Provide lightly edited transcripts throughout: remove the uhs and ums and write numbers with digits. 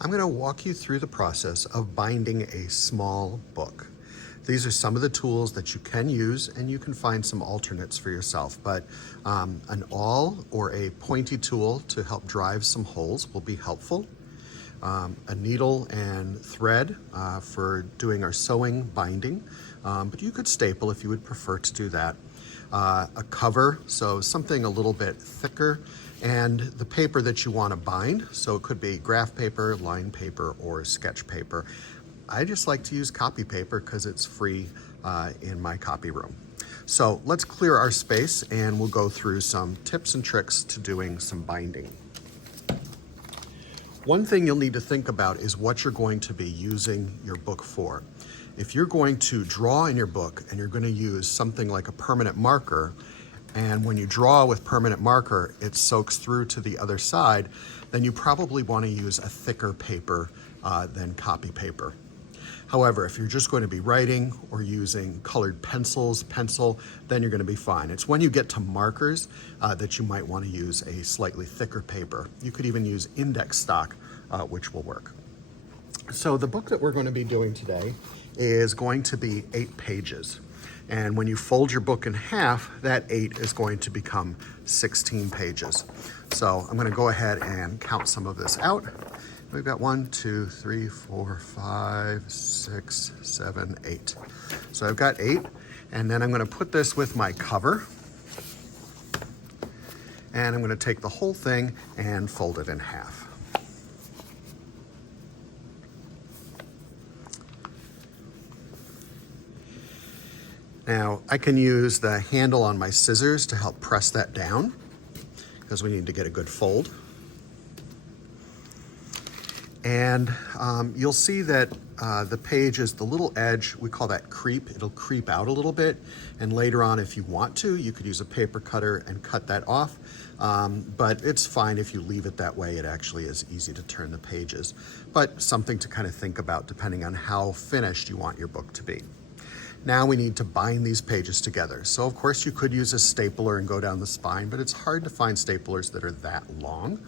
I'm going to walk you through the process of binding a small book. These are some of the tools that you can use, and you can find some alternates for yourself, but an awl or a pointy tool to help drive some holes will be helpful. A needle and thread for doing our sewing binding, but you could staple if you would prefer to do that. A cover, so something a little bit thicker, and the paper that you want to bind, so it could be graph paper, line paper, or sketch paper. I just like to use copy paper because it's free in my copy room. So let's clear our space and we'll go through some tips and tricks to doing some binding. One thing you'll need to think about is what you're going to be using your book for. If you're going to draw in your book and you're going to use something like a permanent marker, and when you draw with permanent marker, it soaks through to the other side, then you probably want to use a thicker paper than copy paper. However, if you're just going to be writing or using colored pencil, then you're going to be fine. It's when you get to markers that you might want to use a slightly thicker paper. You could even use index stock, which will work. So the book that we're going to be doing today is going to be 8 pages. And when you fold your book in half, that 8 is going to become 16 pages. So I'm going to go ahead and count some of this out. We've got 1, 2, 3, 4, 5, 6, 7, 8. So I've got 8, and then I'm going to put this with my cover, and I'm going to take the whole thing and fold it in half. Now, I can use the handle on my scissors to help press that down because we need to get a good fold. And you'll see that the page is the little edge, we call that creep. It'll creep out a little bit. And later on, if you want to, you could use a paper cutter and cut that off. But it's fine if you leave it that way. It actually is easy to turn the pages. But something to kind of think about depending on how finished you want your book to be. Now we need to bind these pages together. So of course you could use a stapler and go down the spine, but it's hard to find staplers that are that long.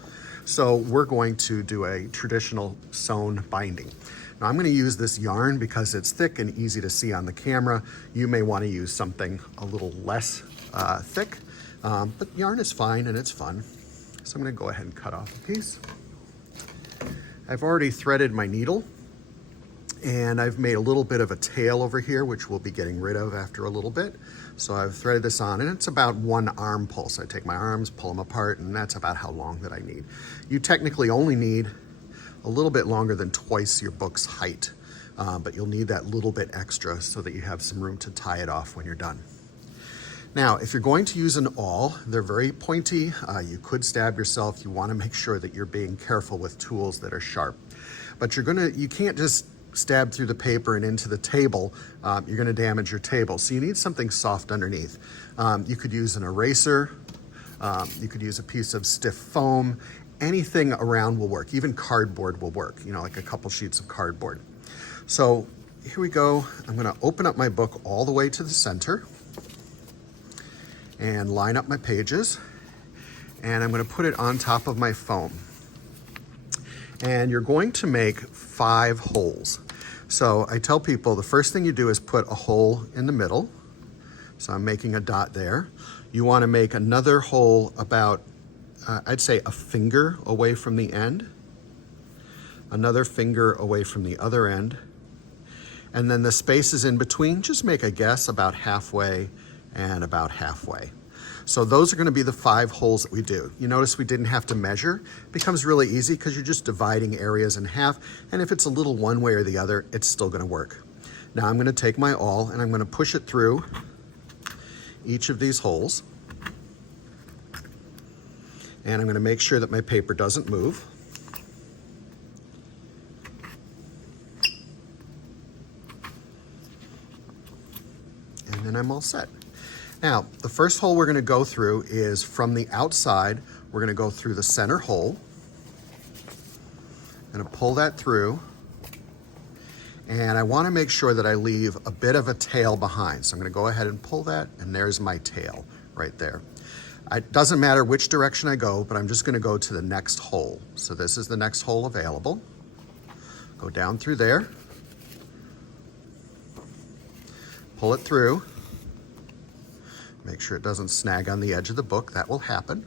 So we're going to do a traditional sewn binding. Now I'm going to use this yarn because it's thick and easy to see on the camera. You may want to use something a little less thick, but yarn is fine and it's fun. So I'm going to go ahead and cut off a piece. I've already threaded my needle, and I've made a little bit of a tail over here, which we'll be getting rid of after a little bit. So I've threaded this on, and it's about 1 arm pull. So I take my arms, pull them apart, and that's about how long that I need. You technically only need a little bit longer than twice your book's height, but you'll need that little bit extra so that you have some room to tie it off when you're done. Now, if you're going to use an awl, they're very pointy. You could stab yourself. You want to make sure that you're being careful with tools that are sharp. But you can't just stab through the paper and into the table. You're going to damage your table. So you need something soft underneath. You could use an eraser. You could use a piece of stiff foam. Anything around will work. Even cardboard will work, like a couple sheets of cardboard. So here we go. I'm going to open up my book all the way to the center and line up my pages. And I'm going to put it on top of my foam. And you're going to make 5 holes. So I tell people the first thing you do is put a hole in the middle. So I'm making a dot there. You want to make another hole about, I'd say a finger away from the end. Another finger away from the other end. And then the spaces in between, just make a guess about halfway and about halfway. So those are going to be the 5 holes that we do. You notice we didn't have to measure. It becomes really easy because you're just dividing areas in half. And if it's a little one way or the other, it's still going to work. Now I'm going to take my awl and I'm going to push it through each of these holes. And I'm going to make sure that my paper doesn't move. And then I'm all set. Now, the first hole we're going to go through is from the outside. We're going to go through the center hole. I'm going to pull that through. And I want to make sure that I leave a bit of a tail behind. So I'm going to go ahead and pull that, and there's my tail right there. It doesn't matter which direction I go, but I'm just going to go to the next hole. So this is the next hole available. Go down through there, pull it through, make sure it doesn't snag on the edge of the book. That will happen.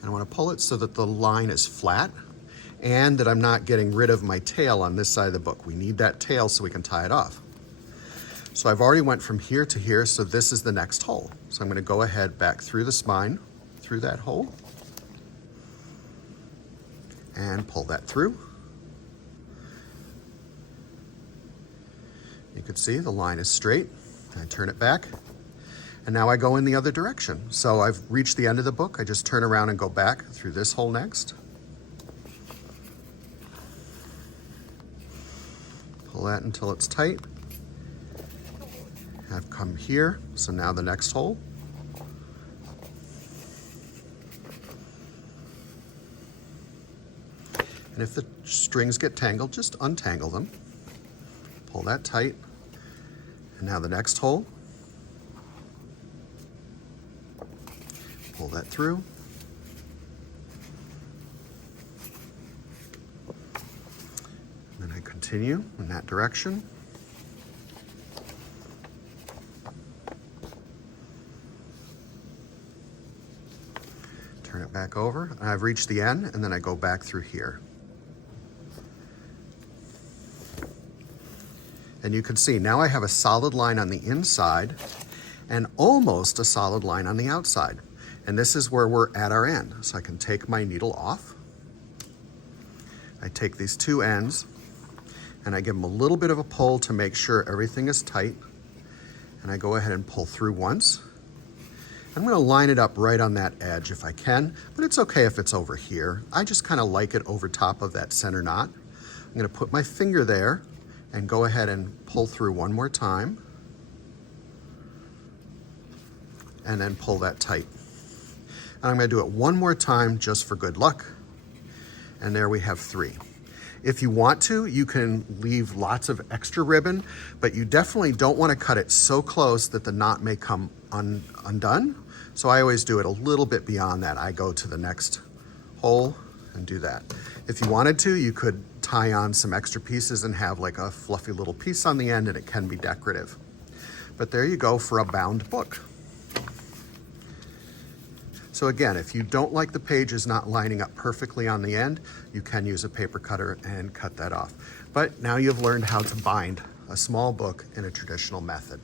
And I want to pull it so that the line is flat and that I'm not getting rid of my tail on this side of the book. We need that tail so we can tie it off. So I've already went from here to here, so this is the next hole. So I'm going to go ahead back through the spine, through that hole, and pull that through. You can see the line is straight. I turn it back, and now I go in the other direction. So I've reached the end of the book. I just turn around and go back through this hole next. Pull that until it's tight. I've come here, so now the next hole. And if the strings get tangled, just untangle them. Pull that tight. And now the next hole. Pull that through. And then I continue in that direction. Turn it back over, and I've reached the end, and then I go back through here. And you can see now I have a solid line on the inside and almost a solid line on the outside. And this is where we're at our end. So I can take my needle off. I take these two ends and I give them a little bit of a pull to make sure everything is tight. And I go ahead and pull through once. I'm going to line it up right on that edge if I can, but it's okay if it's over here. I just kind of like it over top of that center knot. I'm going to put my finger there and go ahead and pull through one more time, and then pull that tight. And I'm going to do it one more time just for good luck. And there we have 3. If you want to, you can leave lots of extra ribbon, but you definitely don't want to cut it so close that the knot may come undone. So I always do it a little bit beyond that. I go to the next hole and do that. If you wanted to, you could tie on some extra pieces and have like a fluffy little piece on the end, and it can be decorative. But there you go for a bound book. So again, if you don't like the pages not lining up perfectly on the end, you can use a paper cutter and cut that off. But now you've learned how to bind a small book in a traditional method.